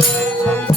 Thank okay. you.